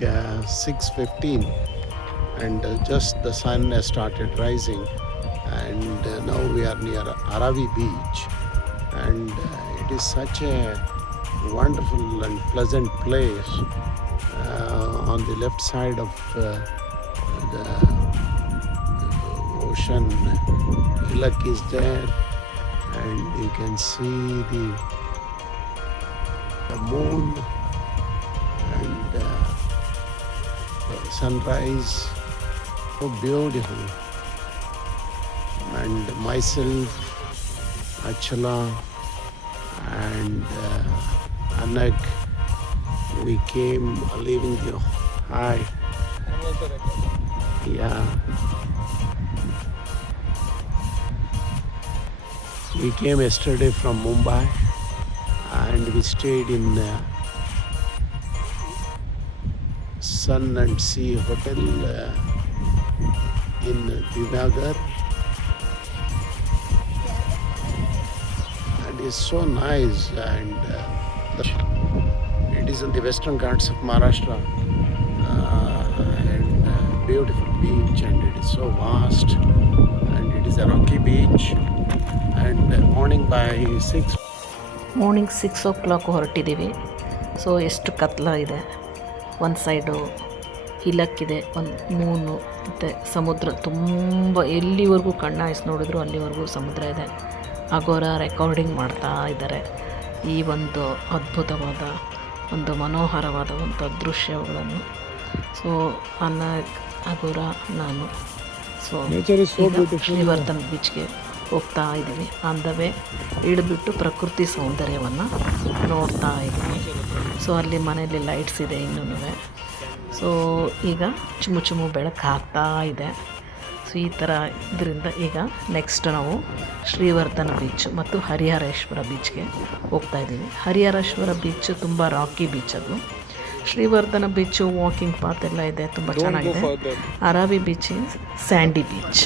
6:15, and just the sun has started rising, and now we are near Aravi beach, and it is such a wonderful and pleasant place. On the left side of the ocean, hillock is there, and you can see the moon and the sunrise. So beautiful. And myself, Achala, and Anak, we came leaving the hi. Yeah. We came yesterday from Mumbai, and we stayed in Sun and Sea Hotel in Divnagar, and it's so nice, and it is in the Western Ghats of Maharashtra, and beautiful beach, and it is so vast, and it is a rocky beach, and morning by 6. Morning 6 ಹೊರಟಿದ್ದೀವಿ. So ಎಷ್ಟು ಕತ್ಲ ಇದೆ, ಒಂದು ಸೈಡು ಹಿಲಕ್ಕಿದೆ, ಒಂದು ಮೂನು ಮತ್ತು ಸಮುದ್ರ ತುಂಬ ಎಲ್ಲಿವರೆಗೂ ಕಣ್ಣಾಯಿಸಿ ನೋಡಿದ್ರು ಅಲ್ಲಿವರೆಗೂ ಸಮುದ್ರ ಇದೆ. ಅಗೋರ ರೆಕಾರ್ಡಿಂಗ್ ಮಾಡ್ತಾ ಇದ್ದಾರೆ ಈ ಒಂದು ಅದ್ಭುತವಾದ ಒಂದು ಮನೋಹರವಾದಂಥ ದೃಶ್ಯಗಳನ್ನು. ಸೊ ಅಗೋರ ನಾನು ಸೊ ಶ್ರೀವರ್ಧನ್ ಬೀಚ್ಗೆ ಹೋಗ್ತಾ ಇದ್ದೀವಿ. ಆನ್ ದ ವೇ ಇಳಿದ್ಬಿಟ್ಟು ಪ್ರಕೃತಿ ಸೌಂದರ್ಯವನ್ನು ನೋಡ್ತಾ ಇದ್ದೀವಿ. ಸೊ ಅಲ್ಲಿ ಮನೆಯಲ್ಲಿ ಲೈಟ್ಸ್ ಇದೆ ಇನ್ನೂ. ಸೊ ಈಗ ಚುಮು ಬೆಳಕು ಹಾಕ್ತಾ ಇದೆ. ಸೊ ಈ ಥರ ಇದರಿಂದ ಈಗ ನೆಕ್ಸ್ಟ್ ನಾವು ಶ್ರೀವರ್ಧನ ಬೀಚ್ ಮತ್ತು ಹರಿಹರೇಶ್ವರ ಬೀಚ್ಗೆ ಹೋಗ್ತಾ ಇದ್ದೀವಿ. ಹರಿಹರೇಶ್ವರ ಬೀಚ್ ತುಂಬ ರಾಕಿ ಬೀಚ್ ಅದು. ಶ್ರೀವರ್ಧನ ಬೀಚು ವಾಕಿಂಗ್ ಪಾತ್ ಎಲ್ಲ ಇದೆ, ತುಂಬ ಚೆನ್ನಾಗಿದೆ. ಅರಾವಿ ಬೀಚ್ ಸ್ಯಾಂಡಿ ಬೀಚ್.